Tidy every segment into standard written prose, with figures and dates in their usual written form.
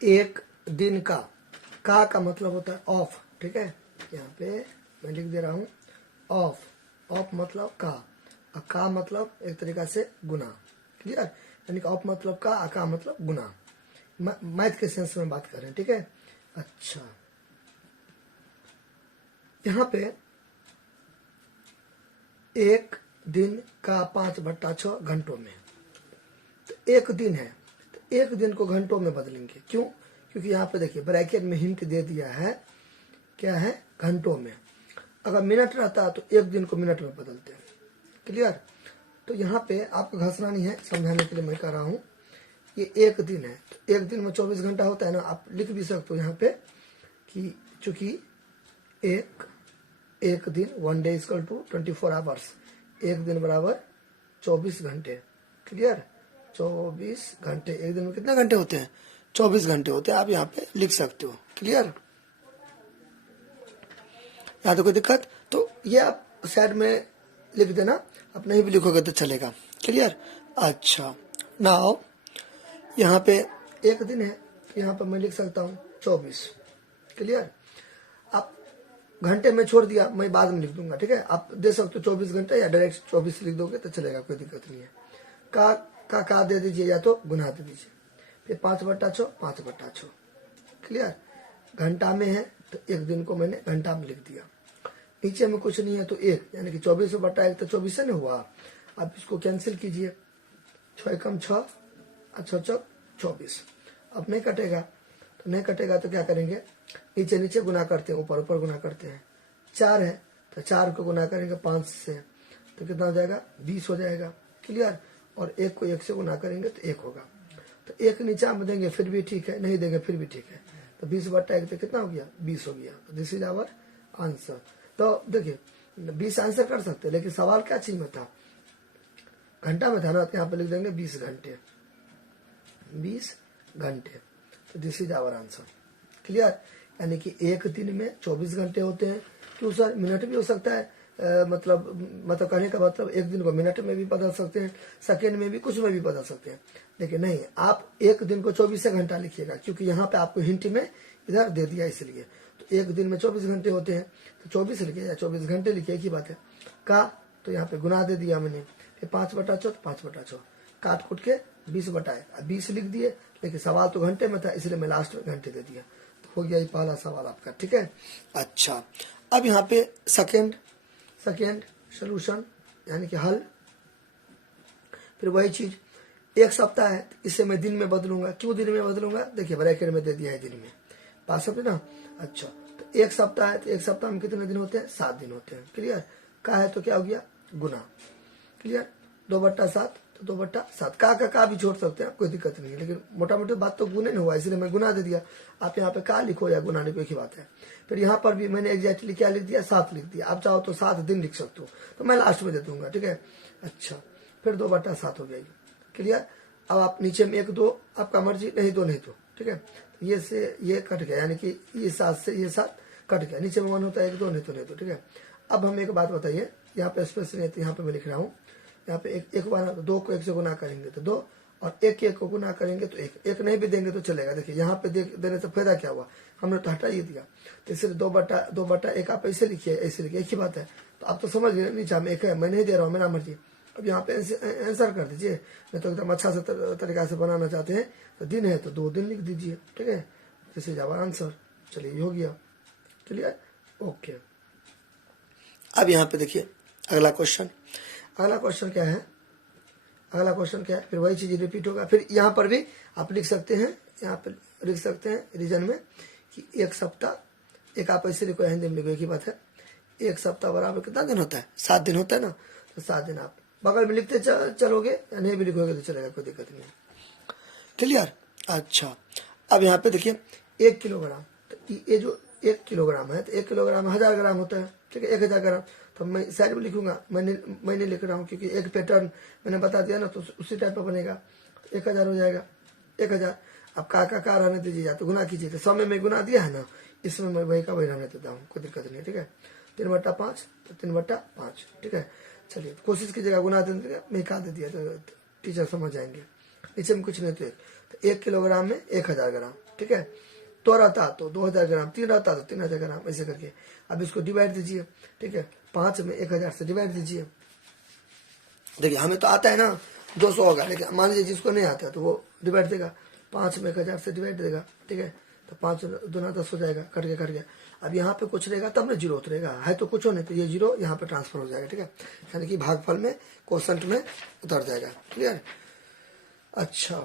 एक दिन का मतलब होता है ऑफ, ठीक है। यहाँ पे मैं लिख दे रहा हूँ ऑफ, ऑफ मतलब का, और का मतलब एक तरीका से गुना, क्लियर। यानी कि ऑफ मतलब का मतलब गुना, मैथ के सेंस में बात कर रहे हैं, ठीक है। अच्छा, यहाँ पे एक दिन का 5/6 घंटों में, तो एक दिन है तो एक दिन को घंटों में बदलेंगे, क्यों? क्योंकि यहाँ पे देखिए ब्रैकेट में हिंट दे दिया है, क्या है, घंटों में। अगर मिनट रहता तो एक दिन को मिनट में बदलते हैं, क्लियर। तो यहाँ पे आपको घसना नहीं है, समझाने के लिए मैं कह रहा हूँ। ये एक दिन है तो एक दिन में 24 घंटा होता है ना, आप लिख भी सकते हो यहाँ पे कि चूंकि एक दिन 1 डे इक्वल टू 24 आवर्स, एक दिन बराबर 24 घंटे, क्लियर। 24 घंटे, एक दिन में कितने घंटे होते हैं? 24 घंटे होते हैं, आप यहाँ पे लिख सकते हो, क्लियर। यहाँ तो कोई दिक्कत, तो ये आप साइड में लिख देना, आप नहीं भी लिखोगे तो चलेगा, क्लियर। अच्छा, नाउ यहाँ पे एक दिन है, यहाँ पे मैं लिख सकता हूँ 24, क्लियर। आप घंटे में छोड़ दिया, मैं बाद में लिख दूंगा, ठीक है। आप दे सकते हो 24 घंटे या डायरेक्ट 24 लिख दोगे तो चलेगा, कोई दिक्कत नहीं है। का दे दीजिए या तो गुना दे दीजिए, फिर 5/6 5/6, क्लियर। घंटा में है तो एक दिन को मैंने घंटा में लिख दिया, नीचे में कुछ नहीं है तो एक, यानी कि 24/1 तो 24 से नहीं हुआ। आप इसको कैंसिल कीजिए, 6 कम 6, 6 24, अब नहीं कटेगा, तो नहीं कटेगा तो क्या करेंगे, नीचे नीचे गुना करते हैं, ऊपर ऊपर गुना करते हैं। 4 है तो 4 को गुना करेंगे 5 से, तो कितना हो जाएगा, 20 हो जाएगा, क्लियर। और 1 को 1 से गुना करेंगे तो 1 होगा, तो 1 नीचा में देंगे फिर भी ठीक है, नहीं देंगे फिर भी ठीक है, तो 20/1 तो कितना हो गया, 20 हो गया। तो दिस इज आवर आंसर। तो देखिए 20 आंसर कर सकते हैं, लेकिन सवाल क्या चीज में था, घंटा में था ना, तो यहाँ पे लिख देंगे 20 घंटे, 20 घंटे। तो this is our answer, clear. यानी कि एक दिन में 24 घंटे होते हैं। क्यों सर, मिनट भी हो सकता है, मतलब कहने का मतलब एक दिन को मिनट में भी बदल सकते हैं, सेकेंड में भी, कुछ में भी बदल सकते हैं। लेकिन नहीं, आप एक दिन को 24 घंटा लिखिएगा, क्योंकि यहाँ पे आपको हिंट में इधर दे दिया इसलिए। तो एक दिन में 24 घंटे होते हैं, तो 24 लिखिए या 24 घंटे लिखिए, एक ही बात है। का तो यहाँ पे गुना दे दिया मैंने, फिर 5/6 तो 5/6, काट कुट के 20 लिख दिए, लेकिन सवाल तो घंटे में था, इसलिए मैं लास्ट में घंटे दे दिया। तो हो गया ये पहला सवाल आपका, ठीक है। अच्छा, अब यहाँ पे सेकेंड सोल्यूशन, यानी कि हल। फिर वही चीज, एक सप्ताह है, इसे मैं दिन में बदलूंगा। क्यों दिन में बदलूंगा, देखिए ब्रैकेट में दे दिया है दिन में, पास समझे ना। अच्छा, तो एक सप्ताह है तो एक सप्ताह में कितने दिन होते हैं, 7 दिन होते हैं, क्लियर। का है तो क्या हो गया, गुना, क्लियर। 2/7 तो 2/7, का भी छोड़ सकते हैं, कोई दिक्कत नहीं है, लेकिन मोटा मोटी बात तो गुने नहीं हुआ, इसलिए मैं गुना दे दिया। आप यहाँ पे का लिखो या गुना लिखो, एक ही बात है। फिर यहाँ पर भी मैंने एग्जैक्टली क्या लिख दिया, 7 लिख दिया। आप चाहो तो 7 दिन लिख सकते हो, तो मैं लास्ट में दे दूंगा, ठीक है। अच्छा, फिर 2/7 हो जाएगी, क्लियर। अब आप नीचे में 1 2 आपका मर्जी, नहीं तो नहीं तो, ठीक है। ये से ये कट गया, यानी कि ये 7 से ये 7 कट गया, नीचे में 1 होता है 1 2, नहीं तो, ठीक है। अब हम एक बात बताइए, यहाँ पे स्पेस नहीं है तो यहाँ पे मैं लिख रहा हूँ, यहाँ पे एक बार 2 को 1 से गुना करेंगे तो 2, और 1 को गुना करेंगे तो 1 नहीं भी देंगे तो चलेगा। देखिए यहाँ पे देने से फायदा क्या हुआ, हमने तो हटा ही दिया, तो इसलिए 2/1 आप ऐसे लिखिए, ऐसे लिखिए, एक ही बात है। तो आप तो समझ गए, नीचे में 1 है, मैं नहीं दे रहा हूँ, मेरा मर्जी। अब यहाँ पे आंसर कर दीजिए, नहीं तो एकदम अच्छा से तरीका से बनाना चाहते हैं तो दिन है तो 2 दिन लिख दीजिए, ठीक है। This is our answer. चलिए ये हो गया, क्लियर, ओके। अब यहाँ पे देखिए अगला क्वेश्चन क्या है, फिर वही चीज रिपीट होगा। फिर यहाँ पर भी आप लिख सकते हैं, यहाँ पे लिख सकते हैं रीजन में कि एक सप्ताह, एक आप ऐसे लिखो, हिंदी में लिखो, एक ही बात है। एक सप्ताह बराबर कितना दिन होता है, 7 दिन होता है ना, तो 7 दिन आप बगल में लिखते चलोगे, या नहीं भी लिखोगे तो चलेगा, कोई दिक्कत नहीं है, क्लियर। अच्छा, अब यहाँ पे देखिए 1 किलोग्राम, तो ये जो 1 किलोग्राम है, तो 1 किलोग्राम 1000 ग्राम होता है, ठीक है। 1000 ग्राम तो मैं साइड में लिखूंगा, मैंने लिख रहा हूँ, क्योंकि एक पैटर्न मैंने बता दिया ना, तो उसी टाइप का बनेगा। तो 1000 हो जाएगा, 1000। अब का रहने दीजिए, या तो गुना कीजिए, तो समय में गुना दिया है ना, इसमें मैं वही का वही रहने देता हूँ, कोई दिक्कत नहीं है, ठीक है। 3/5 तो 3/5, ठीक है। चलिए कोशिश कीजिएगा गुना देने, मैं का दे दिया तो टीचर समझ जाएंगे। नीचे में कुछ नहीं तो 1 किलोग्राम में 1000 ग्राम, ठीक है। 2 रहता तो 2000 ग्राम, 3 रहता तो 3000 ग्राम, ऐसे करके। अब इसको डिवाइड दीजिए, ठीक है। 5 में 1000 से डिवाइड दीजिए। देखिए हमें तो आता है ना 200 होगा, लेकिन मान लीजिए जिसको नहीं आता है तो वो डिवाइड देगा, 5 में 1000 से डिवाइड देगा, ठीक है। तो 5 दूना 10 हो जाएगा, कट गया। अब यहाँ पे कुछ रहेगा तब ना जीरो उतरेगा, है तो कुछ हो नहीं, तो ये जीरो यहाँ पे ट्रांसफर हो जाएगा, ठीक है। यानी कि भागफल में क्वोशंट में उतर जाएगा, क्लियर। अच्छा,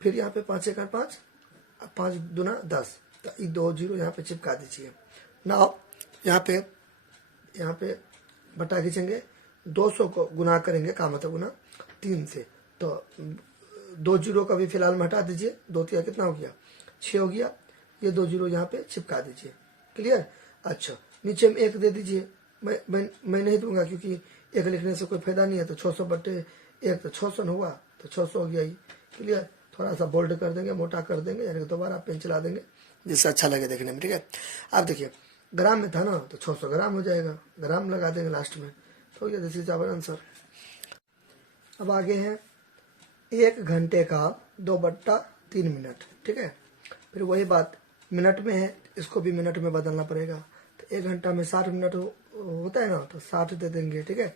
फिर यहाँ पे 5 एकड़ 5, 5 दूना 10, तो ये 2 जीरो यहाँ पे चिपका दीजिए। ना यहाँ पे बटा खींचेंगे, 200 को गुना करेंगे, का मतलब गुना 3 से, तो 2 जीरो का भी फिलहाल में हटा दीजिए, 2 तिया कितना हो गया, 6 हो गया। ये 2 जीरो यहाँ पे चिपका दीजिए, क्लियर। अच्छा, नीचे में 1 दे दीजिए, मैं नहीं दूंगा क्योंकि 1 लिखने से कोई फायदा नहीं है, तो 600 बटे 1 तो 600 हुआ, तो 600 हो गया ही, क्लियर। थोड़ा सा बोल्ड कर देंगे, मोटा कर देंगे, यानी कि दोबारा पेन चला देंगे जिससे अच्छा लगे देखने में, ठीक है। अब देखिए ग्राम में था ना, तो 600 ग्राम हो जाएगा, ग्राम लगा देंगे लास्ट में, तो ये दिस इज आवर आंसर। अब आगे हैं 1 घंटे का 2/3 मिनट, ठीक है। फिर वही बात मिनट में है, इसको भी मिनट में बदलना पड़ेगा, तो 1 घंटा में 60 मिनट होता है ना, तो 60 दे देंगे, ठीक है,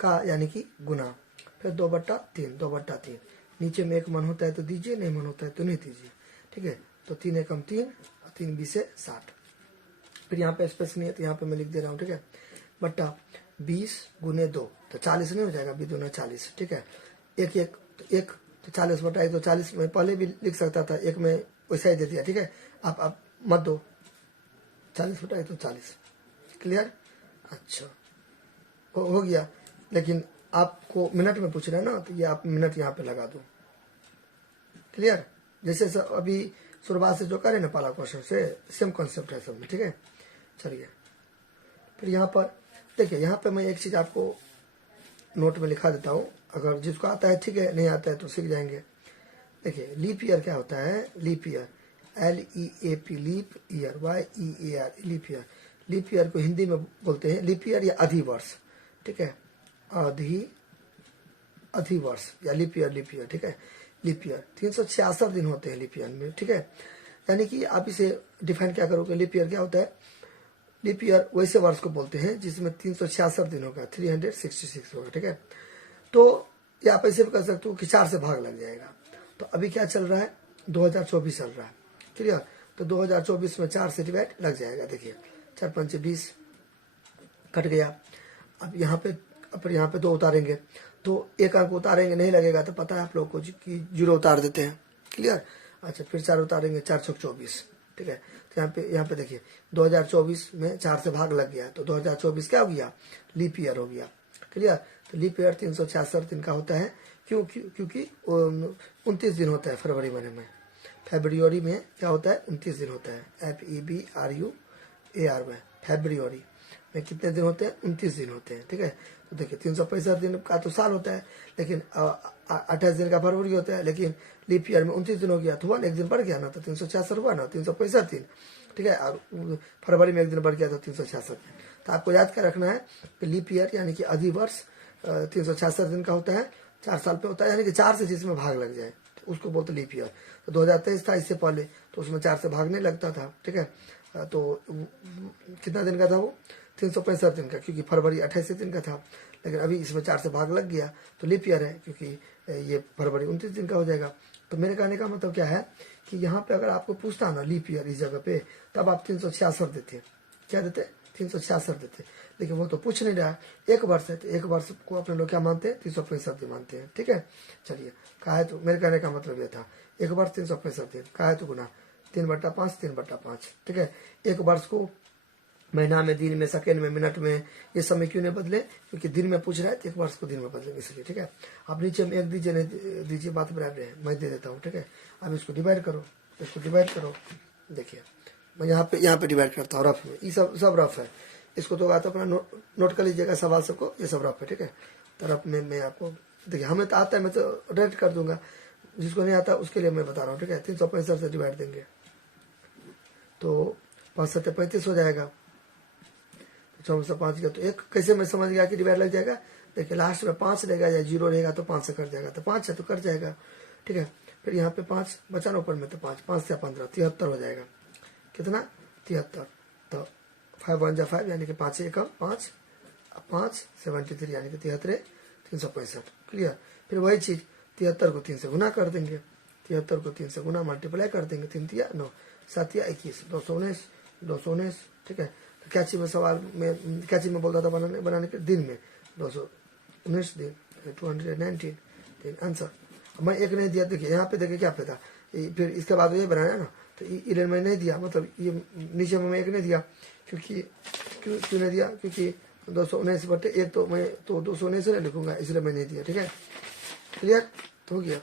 का यानी कि गुना, फिर 2/3, नीचे में 1 मन होता है तो दीजिए, नहीं मन होता है तो नहीं दीजिए, ठीक है। तो 3 एकम 3, 3 बीस 60। फिर यहाँ पे स्पेस नहीं है तो यहाँ पे मैं लिख दे रहा हूँ, ठीक है, बट्टा 20 गुने 2, तो 40 नहीं हो जाएगा, 2 दूना 40, ठीक है। 1 तो 40 बटा 1 तो 40, मैं पहले भी लिख सकता था, 1 में वैसा ही दे दिया, ठीक है। आप मत दो, 40 बटा 1 तो 40, क्लियर। अच्छा, हो गया, लेकिन आपको मिनट में पूछ रहे हैं ना, तो ये आप मिनट यहाँ पे लगा दो, क्लियर। जैसे अभी शुरुआत से जो करें ना पहला क्वेश्चन से, सेम कॉन्सेप्ट है सब में, ठीक है। चलिए फिर यहाँ पर देखिए, यहाँ पे मैं एक चीज आपको नोट में लिखा देता हूँ, अगर जिसको आता है ठीक है, नहीं आता है तो सीख जाएंगे। देखिए लीप ईयर क्या होता है, leap year LEAP leap year, YEAR leap year. Leap year को हिंदी में बोलते हैं लीप ईयर या अधिवर्ष, ठीक है, अधिवर्ष या लीप ईयर, ठीक है। लीप ईयर 366 दिन होते हैं लीप ईयर में, ठीक है। यानी कि आप इसे डिफाइन क्या करोगे, लीप ईयर क्या होता है, लीप ईयर वैसे वर्ष को बोलते हैं जिसमें 366 दिन होगा, 366 होगा, ठीक है। तो ये आप ऐसे भी कर सकते हो कि 4 से भाग लग जाएगा। तो अभी क्या चल रहा है, 2024 चल रहा है, क्लियर। तो 2024 में 4 से डिवाइड लग जाएगा, देखिए 4 पंचे 20 कट गया। अब यहाँ पे 2 उतारेंगे, तो 1 अंक उतारेंगे, नहीं लगेगा तो पता है आप लोग को कि 0 उतार देते हैं, क्लियर। अच्छा, फिर 4 उतारेंगे, 4 छक 24, ठीक है। तो यहाँ पे देखिए 2024 में 4 से भाग लग गया, तो 2024 क्या हो गया, लीप ईयर हो गया, क्लियर। तो लीप ईयर 366 दिन का होता है, क्योंकि 29 दिन होता है फरवरी महीने में। फरवरी में क्या होता है, 29 दिन होता है, FEBRUAR फरवरी में कितने दिन होते हैं, 29 दिन होते हैं, ठीक है। तो देखिए 365 दिन का तो साल होता है, लेकिन 28 दिन का फरवरी होता है, लेकिन लीप ईयर में 29 दिन हो गया, तो हुआ ना, 1 दिन बढ़ गया ना, तो 366 हुआ ना, 365 दिन, ठीक है। और फरवरी में 1 दिन बढ़ गया तो 366 दिन। तो आपको याद क्या रखना है कि लीप ईयर यानी कि अधिवर्ष 366 दिन का होता है, 4 साल पे होता है, यानी कि 4 से जिसमें भाग लग जाए उसको बोलते लीप ईयर। तो 2023 था इससे पहले, तो उसमें 4 से भाग नहीं लगता था, ठीक है। तो कितना दिन का था वो, 365 दिन का, क्योंकि फरवरी 28 दिन का था, लेकिन अभी इसमें 4 से भाग लग गया तो लीप ईयर है, क्योंकि ये फरवरी 29 दिन का हो जाएगा। तो मेरे कहने का मतलब क्या है कि यहाँ पे अगर आपको पूछता ना लीप ईयर इस जगह पे, तब आप 366 देते, क्या देते, 366 देते, लेकिन वो तो पूछ नहीं रहा, 1 वर्ष है, तो 1 वर्ष को अपने लोग क्या मानते हैं, 365 दिन मानते हैं, ठीक है। चलिए, कहा है तो मेरे कहने का मतलब ये था, 1 वर्ष 365 दिन, कहा है तो गुना 3/5, 3/5, ठीक है। 1 वर्ष को महीना में, दिन में, सेकेंड में, मिनट में, ये समय क्यों नहीं बदले, क्योंकि दिन में पूछ रहा है तो 1 वर्ष को दिन में बदलेंगे, इसलिए, ठीक है। आप नीचे में 1 दीजिए, नहीं दीजिए, बात बराबर है, मैं दे देता हूँ, ठीक है। आप इसको डिवाइड करो, देखिए मैं यहाँ पे डिवाइड करता हूँ रफ में, ये सब रफ है, इसको तो बात अपना नोट कर लीजिएगा सवाल सबको, ये सब रफ है, ठीक है। तो रफ में मैं आपको देखिए, हमें तो आता है, मैं तो डायरेक्ट कर दूंगा, जिसको नहीं आता उसके लिए मैं बता रहा हूँ, ठीक है। 365 से डिवाइड देंगे तो 5 7 35 हो जाएगा, 4 से 5 गया, तो 1 कैसे मैं समझ गया कि डिवाइड लग जाएगा, देखिए लास्ट में 5 रहेगा या 0 रहेगा तो 5 से कट जाएगा, तो 5 है तो कट जाएगा, ठीक है। फिर यहाँ पे 5 बचा ना ऊपर में, तो 5 5 से 15 73 हो जाएगा। कितना? 73। तो 5 1 जा 5 यानी कि 5 1 5 5 73 यानी कि 73 365। क्लियर। फिर वही चीज 73 को 3 से गुना कर देंगे, 73 को 3 से गुना मल्टीप्लाई कर देंगे, 3 तिया 9 7 या 21 219। ठीक है। तो क्या चीज में सवाल में क्या चीज में बोलता था बनाने के दिन में 219 दिन 219 दिन आंसर। मैं एक नहीं दिया, देखिए यहाँ पे देखिए क्या पे था, फिर इसके बाद ये बनाया ना, तो इधर मैं नहीं दिया, मतलब ये नीचे में मैं एक नहीं दिया, क्योंकि क्यों नहीं दिया, क्योंकि 219/1 तो मैं तो 219 नहीं लिखूंगा, इसलिए मैं नहीं दिया। ठीक है। क्लियर। तो हो गया।